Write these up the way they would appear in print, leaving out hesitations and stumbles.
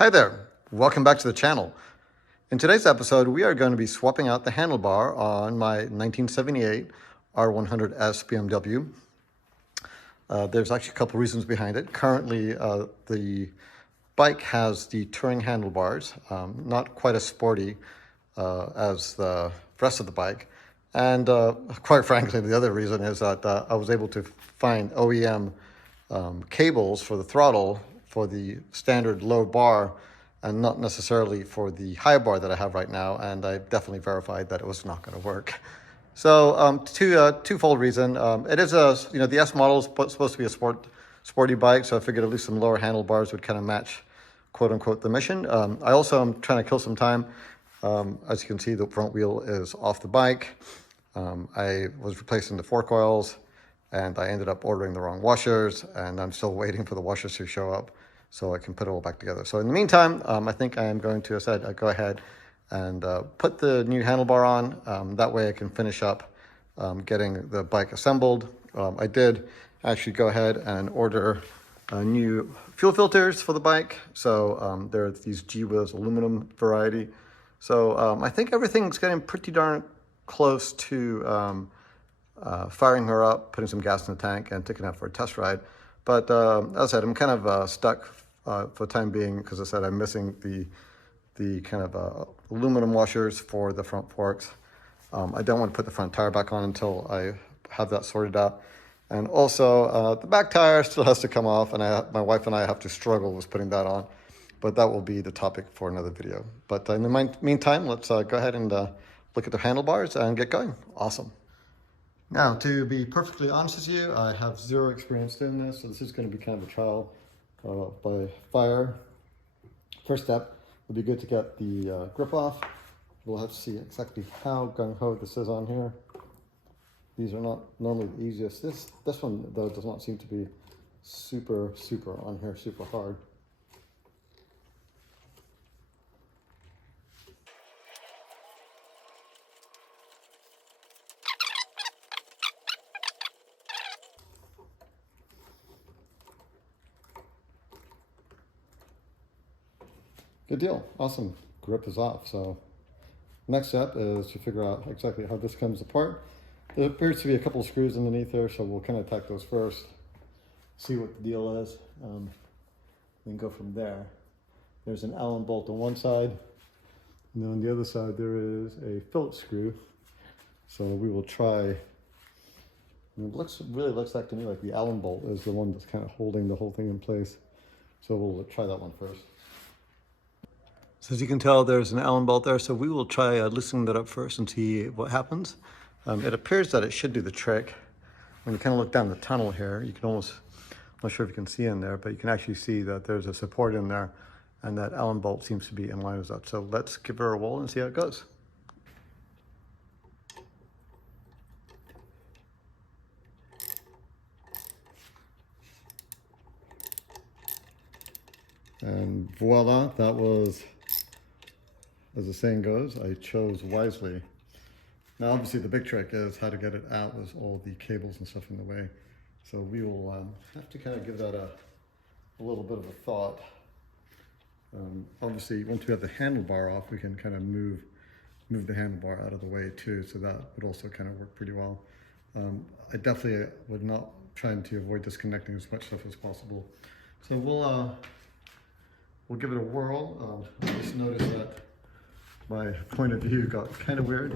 Hi there, welcome back to the channel. In today's episode, we are going to be swapping out the handlebar on my 1978 R100S BMW. There's actually a couple reasons behind it. Currently, the bike has the touring handlebars, not quite as sporty as the rest of the bike. And quite frankly, the other reason is that I was able to find OEM cables for the throttle for the standard low bar and not necessarily for the high bar that I have right now. And I definitely verified that it was not going to work. So twofold reason. It is the S model is supposed to be a sporty bike. So I figured at least some lower handlebars would kind of match, quote unquote, the mission. I also am trying to kill some time. As you can see, the front wheel is off the bike. I was replacing the fork oils and I ended up ordering the wrong washers, and I'm still waiting for the washers to show up so I can put it all back together. So in the meantime, I think I am going to, as I said, go ahead and put the new handlebar on. That way I can finish up getting the bike assembled. I did actually go ahead and order new fuel filters for the bike. So they're these G-Wiz aluminum variety. So I think everything's getting pretty darn close to firing her up, putting some gas in the tank, and taking it out for a test ride. But as I said, I'm kind of stuck for the time being because I said I'm missing the kind of aluminum washers for the front forks. I don't want to put the front tire back on until I have that sorted out. And also, the back tire still has to come off, and my wife and I have to struggle with putting that on. But that will be the topic for another video. But in the meantime, let's go ahead and look at the handlebars and get going. Awesome. Now, to be perfectly honest with you, I have zero experience doing this, so this is going to be kind of a trial by fire. First step would be good to get the grip off. We'll have to see exactly how gung-ho this is on here. These are not normally the easiest. This one, though, does not seem to be super on here, super hard. Good deal. Awesome. Grip is off. So next step is to figure out exactly how this comes apart. There appears to be a couple of screws underneath there, so we'll kind of attack those first, see what the deal is, and go from there. There's an Allen bolt on one side, and then on the other side there is a Phillips screw. So we will try. And it really looks like to me like the Allen bolt is the one that's kind of holding the whole thing in place. So we'll try that one first. So as you can tell, there's an Allen bolt there, so we will try loosening that up first and see what happens. It appears that it should do the trick. When you kind of look down the tunnel here, you can almost, I'm not sure if you can see in there, but you can actually see that there's a support in there, and that Allen bolt seems to be in line with that. So let's give her a whirl and see how it goes. And voila, that was, as the saying goes, I chose wisely. Now, obviously, the big trick is how to get it out with all the cables and stuff in the way. So we will have to kind of give that a little bit of a thought. Obviously, once we have the handlebar off, we can kind of move the handlebar out of the way too. So that would also kind of work pretty well. I definitely would not trying to avoid disconnecting as much stuff as possible. So we'll give it a whirl. I just noticed that my point of view got kind of weird.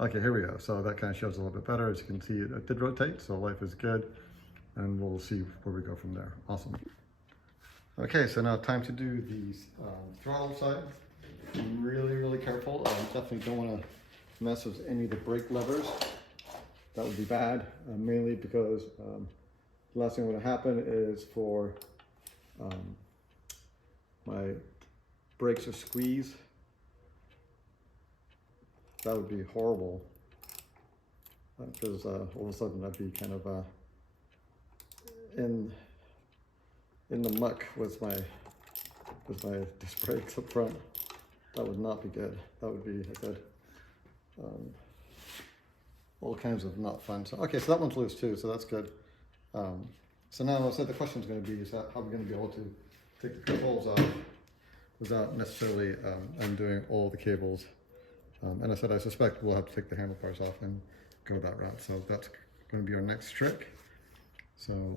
Okay, here we go. So that kind of shows a little bit better. As you can see, it did rotate, so life is good. And we'll see where we go from there. Awesome. Okay, so now time to do the throttle side. Be really careful. Definitely don't want to mess with any of the brake levers. That would be bad, mainly because the last thing that would happen is for my brakes are squeezed. That would be horrible, because all of a sudden I'd be kind of in the muck with my disc brakes up front. That would not be good. That would be good. All kinds of not fun. So okay, so that one's loose too, so that's good. So now, so the question is going to be: is that how we're going to be able to take the controls off without necessarily undoing all the cables. And I said, I suspect we'll have to take the handlebars off and go that route. So that's going to be our next trick. So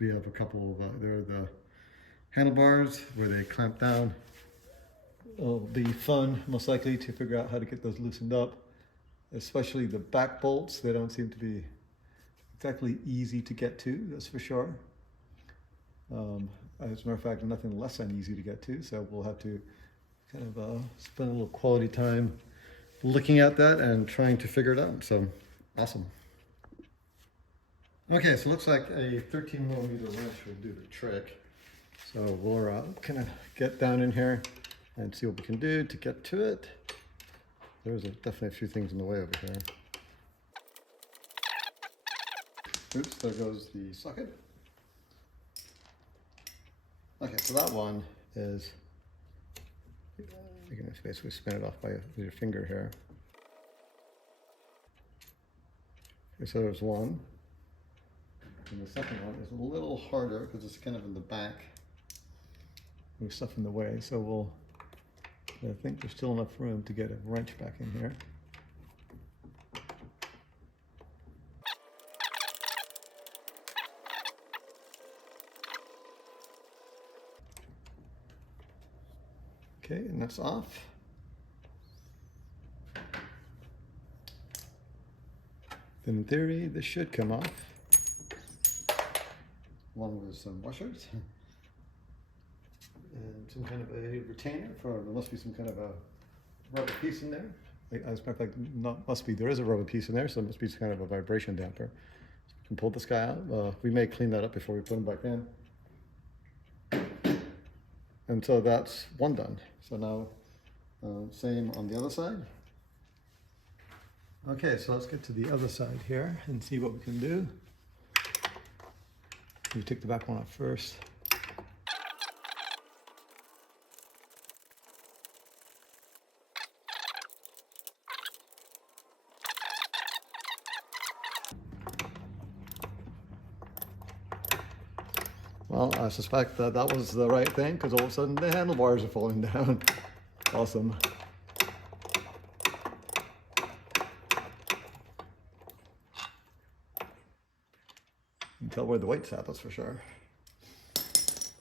we have a couple of, there are the handlebars where they clamp down. It'll be fun, most likely, to figure out how to get those loosened up, especially the back bolts. They don't seem to be exactly easy to get to, that's for sure. As a matter of fact, nothing less than easy to get to, so we'll have to kind of spend a little quality time looking at that and trying to figure it out. So, awesome. Okay, so it looks like a 13mm wrench will do the trick. So we'll kind of get down in here and see what we can do to get to it. There's definitely a few things in the way over here. Oops, there goes the socket. Okay, so that one is, you can just basically spin it off with your finger here. Okay, so there's one. And the second one is a little harder because it's kind of in the back. There's stuff in the way, so I think there's still enough room to get a wrench back in here. Okay, and that's off. Then in theory, this should come off, along with some washers and some kind of a retainer there must be some kind of a rubber piece in there. As a matter of fact, there is a rubber piece in there, so it must be some kind of a vibration damper. So we can pull this guy out. We may clean that up before we put him back in. And so that's one done. So now, same on the other side. Okay, so let's get to the other side here and see what we can do. We take the back one off first. Well, I suspect that was the right thing, because all of a sudden the handlebars are falling down. Awesome. You can tell where the weight's at, that's for sure.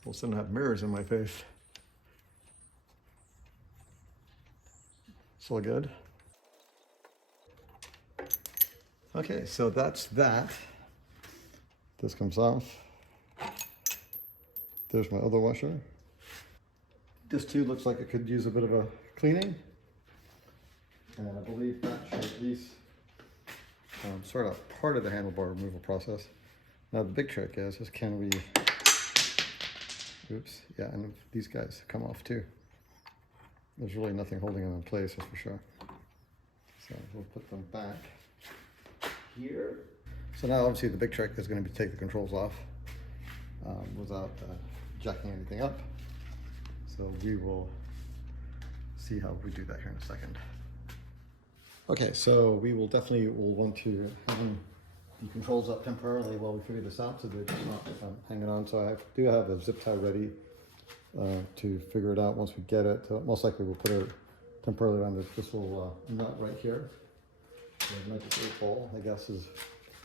All of a sudden I have mirrors in my face. It's all good. Okay, so that's that. This comes off. There's my other washer. This too looks like it could use a bit of a cleaning. And I believe that should at least sort of part of the handlebar removal process. Now the big trick is can we, oops, yeah, and these guys come off too. There's really nothing holding them in place, that's for sure. So we'll put them back here. So now obviously the big trick is going to be take the controls off without jacking anything up. So we will see how we do that here in a second. Okay, so we will definitely want to hang the controls up temporarily while we figure this out, so they're just not hanging on. So I do have a zip tie ready to figure it out once we get it. Most likely we'll put it temporarily around this little nut right here. The nitrous 8 ball, I guess, is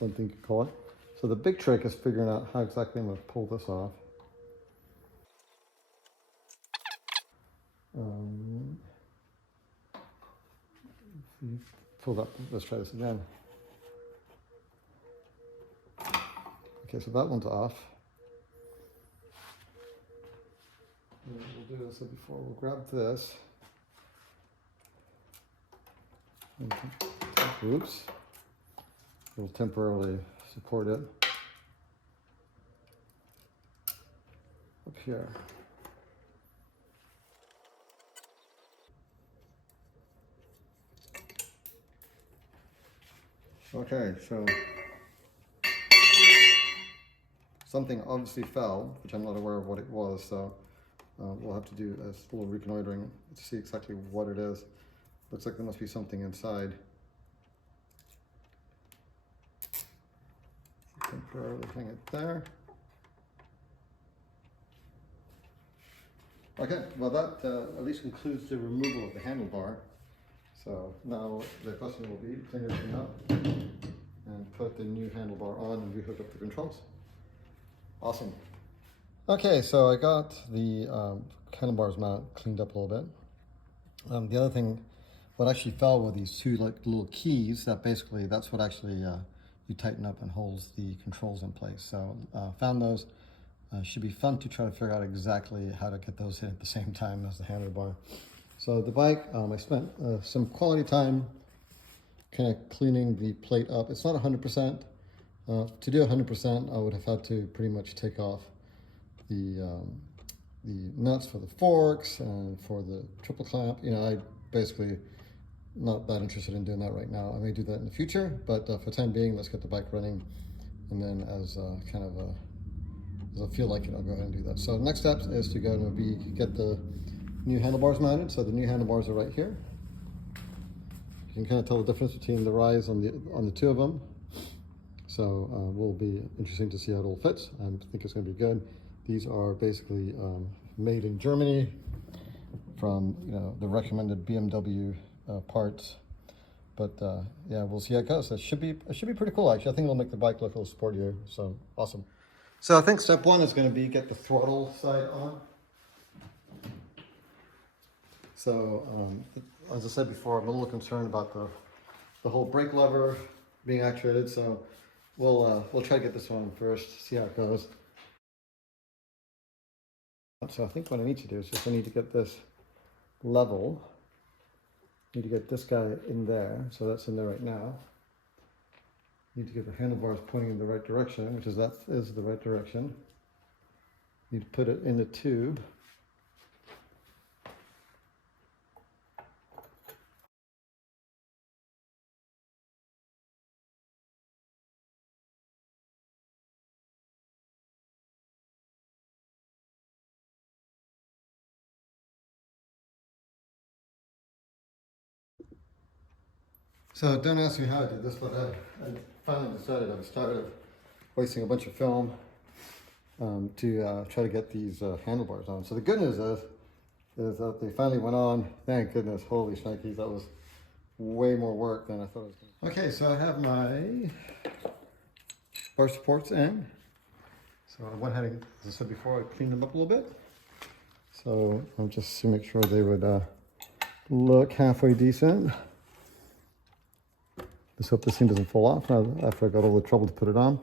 one thing you could call it. So the big trick is figuring out how exactly I'm going to pull this off. Pull up. Let's try this again. Okay, so that one's off. And we'll do this before. We'll grab this. Oops. We'll temporarily support it up here. Okay, so something obviously fell, which I'm not aware of what it was, so we'll have to do a little reconnoitering to see exactly what it is. Looks like there must be something inside. Temporarily hang it there. Okay, well that at least includes the removal of the handlebar. So now the question will be clean everything up and put the new handlebar on and rehook up the controls. Awesome. Okay, so I got the handlebars mount cleaned up a little bit. The other thing, what actually fell were these two like little keys that basically, that's what actually you tighten up and holds the controls in place. So found those. Should be fun to try to figure out exactly how to get those in at the same time as the handlebar. So the bike, I spent some quality time kind of cleaning the plate up. It's not 100%. To do 100%, I would have had to pretty much take off the nuts for the forks and for the triple clamp. You know, I basically not that interested in doing that right now. I may do that in the future, but for the time being, let's get the bike running. And then as I feel like it, I'll go ahead and do that. So next steps is to go and get the new handlebars mounted. So the new handlebars are right here. You can kind of tell the difference between the rise on the two of them. So will be interesting to see how it all fits. I think it's going to be good. These are basically made in Germany from the recommended BMW parts. But yeah, we'll see how it goes. It should be pretty cool actually. I think it'll make the bike look a little sportier. So awesome. So I think step one is going to be get the throttle side on. So as I said before, I'm a little concerned about the whole brake lever being actuated. So we'll try to get this one first, see how it goes. So I think what I need to do is I need to get this level. I need to get this guy in there. So that's in there right now. Need to get the handlebars pointing in the right direction, which is the right direction. Need to put it in the tube. So don't ask me how I did this, but I finally decided I was tired of wasting a bunch of film to try to get these handlebars on. So the good news is that they finally went on. Thank goodness. Holy shnikes, that was way more work than I thought it was going to be. Okay, so I have my bar supports in. So I went ahead and, as I said before, I cleaned them up a little bit. So just to make sure they would look halfway decent. Let's hope this thing doesn't fall off after I got all the trouble to put it on.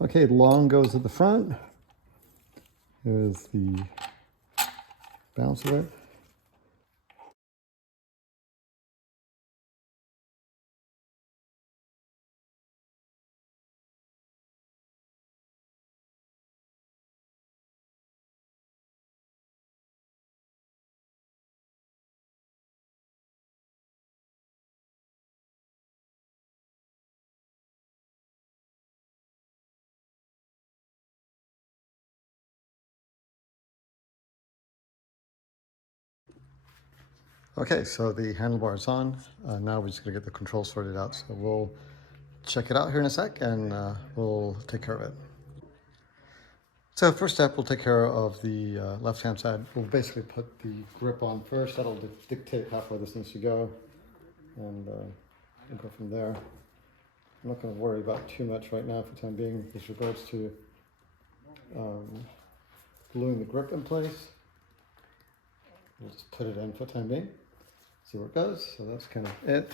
Okay, long goes at the front. Here's the bounce of it. Okay, so the handlebar is on. Now we're just gonna get the controls sorted out. So we'll check it out here in a sec and we'll take care of it. So first step, we'll take care of the left-hand side. We'll basically put the grip on first. That'll dictate how far this needs to go. And we'll go from there. I'm not gonna worry about too much right now for the time being with regards to gluing the grip in place. We'll just put it in for the time being. See where it goes. So that's kind of it.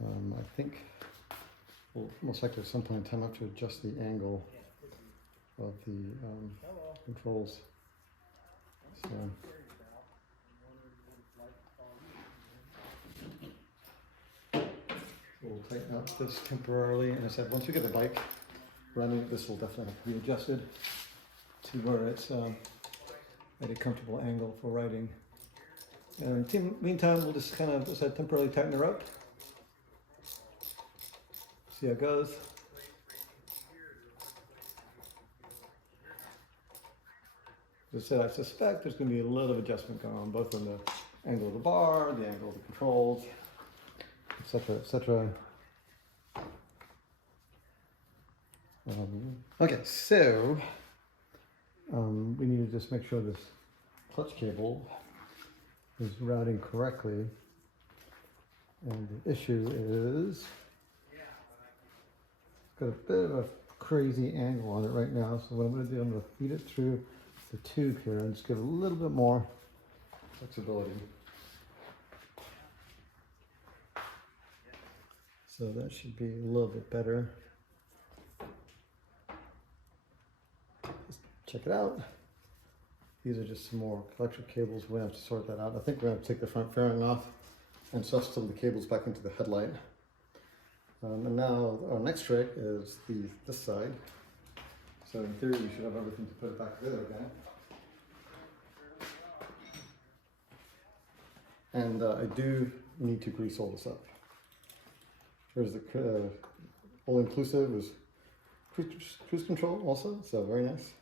I think we'll most likely at some point in time have to adjust the angle of the controls. So we'll tighten up this temporarily. And as I said, once we get the bike running, this will definitely have to be adjusted to where it's at a comfortable angle for riding. And in the meantime, we'll just kind of, as I said, temporarily tighten her up. See how it goes. As I said, I suspect there's going to be a little adjustment going on, both on the angle of the bar, the angle of the controls, etc., etc. Okay, so we need to just make sure this clutch cable is routing correctly. And the issue is it's got a bit of a crazy angle on it right now. So what I'm going to do, I'm going to feed it through the tube here and just give it a little bit more flexibility. So that should be a little bit better. Just check it out. These are just some more electric cables. We're going to have to sort that out. I think we're going to take the front fairing off and stuff some of the cables back into the headlight. And now our next trick is this side. So in theory, you should have everything to put it back together again. And I do need to grease all this up. There's the all-inclusive is cruise control also, so very nice.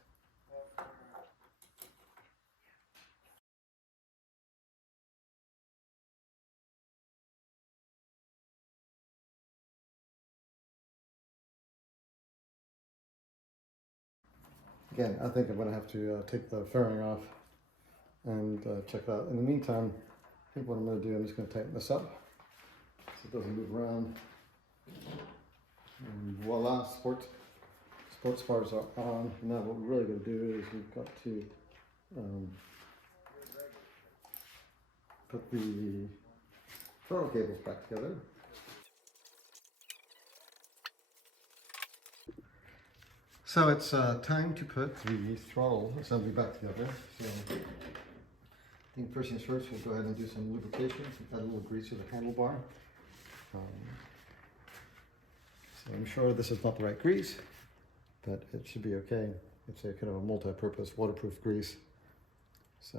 Again, I think I'm going to have to take the fairing off and check that out. In the meantime, I think what I'm going to do, I'm just going to tighten this up so it doesn't move around. And voila, sports bars are on. Now what we're really going to do is we've got to put the throttle cables back together. So it's time to put the throttle assembly back together. So I think first things first, we'll go ahead and do some lubrication, add a little grease to the handlebar. So I'm sure this is not the right grease, but it should be okay. It's a kind of a multi-purpose waterproof grease. So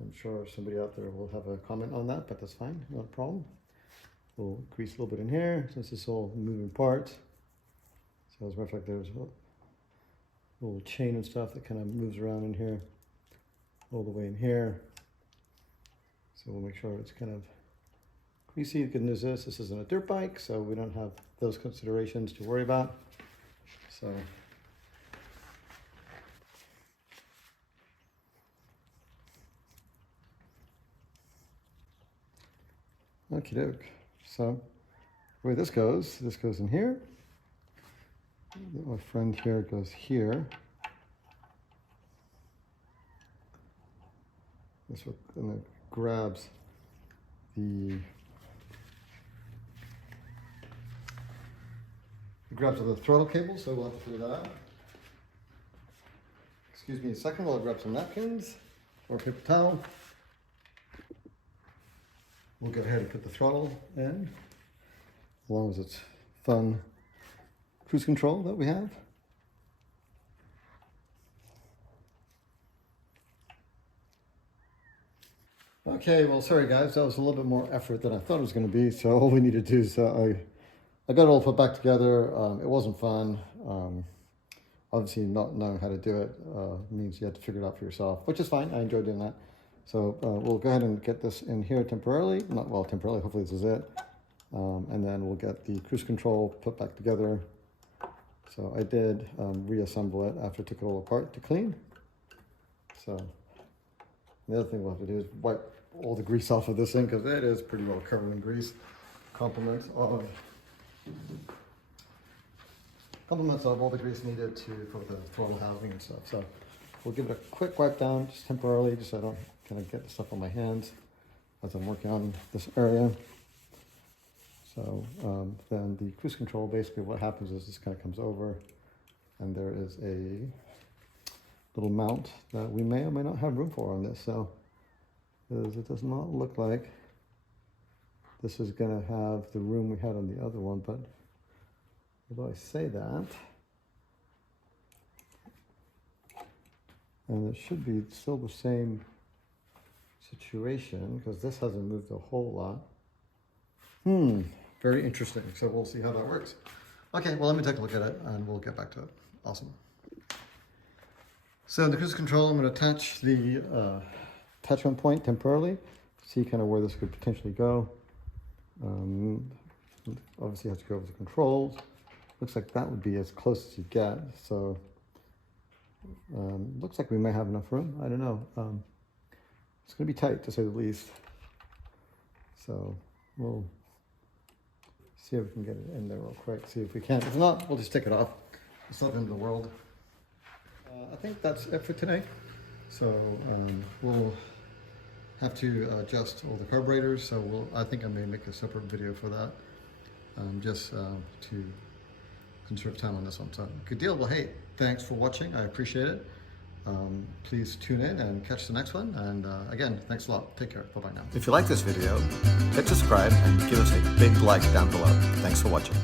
I'm sure somebody out there will have a comment on that, but that's fine, not a problem. We'll grease a little bit in here since it's all moving parts. So as a matter of fact, there's a little chain and stuff that kind of moves around in here, all the way in here. So we'll make sure it's kind of greasy. The good news is this isn't a dirt bike, so we don't have those considerations to worry about. So okie doke. So the way this goes in here. My friend here goes here. This one, and it grabs the throttle cable, so we'll have to figure that out. Excuse me a second while I grab some napkins or paper towel. We'll go ahead and put the throttle in, as long as it's fun cruise control that we have. Okay, well, sorry guys, that was a little bit more effort than I thought it was going to be. So all we need to do is I got it all put back together. It wasn't fun. Obviously, not knowing how to do it means you have to figure it out for yourself, which is fine. I enjoy doing that. So we'll go ahead and get this in here temporarily. Not well, temporarily. Hopefully this is it. And then we'll get the cruise control put back together. So I did reassemble it after I took it all apart to clean. So the other thing we'll have to do is wipe all the grease off of this thing because it is pretty well covered in grease. Compliments of all the grease needed for the throttle housing and stuff. So we'll give it a quick wipe down just temporarily, just so I don't kind of get the stuff on my hands as I'm working on this area. So then the cruise control, basically what happens is this kind of comes over and there is a little mount that we may or may not have room for on this. So it does not look like this is going to have the room we had on the other one, but although I say that, and it should be still the same situation because this hasn't moved a whole lot. Very interesting. So we'll see how that works. Okay, well, let me take a look at it and we'll get back to it. Awesome. So in the cruise control, I'm going to attach the attachment point temporarily, see kind of where this could potentially go. Obviously, it has to go over the controls. Looks like that would be as close as you get. So Looks like we may have enough room. I don't know. It's going to be tight, to say the least. So we'll see if we can get it in there real quick. See if we can. If not, we'll just take it off. It's not the end of the world. I think that's it for today. So we'll have to adjust all the carburetors. So I think I may make a separate video for that, just to conserve time on this one. So good deal. Well, hey, thanks for watching. I appreciate it. Please tune in and catch the next one. And again, thanks a lot. Take care. Bye-bye now. If you like this video, hit subscribe and give us a big like down below. Thanks for watching.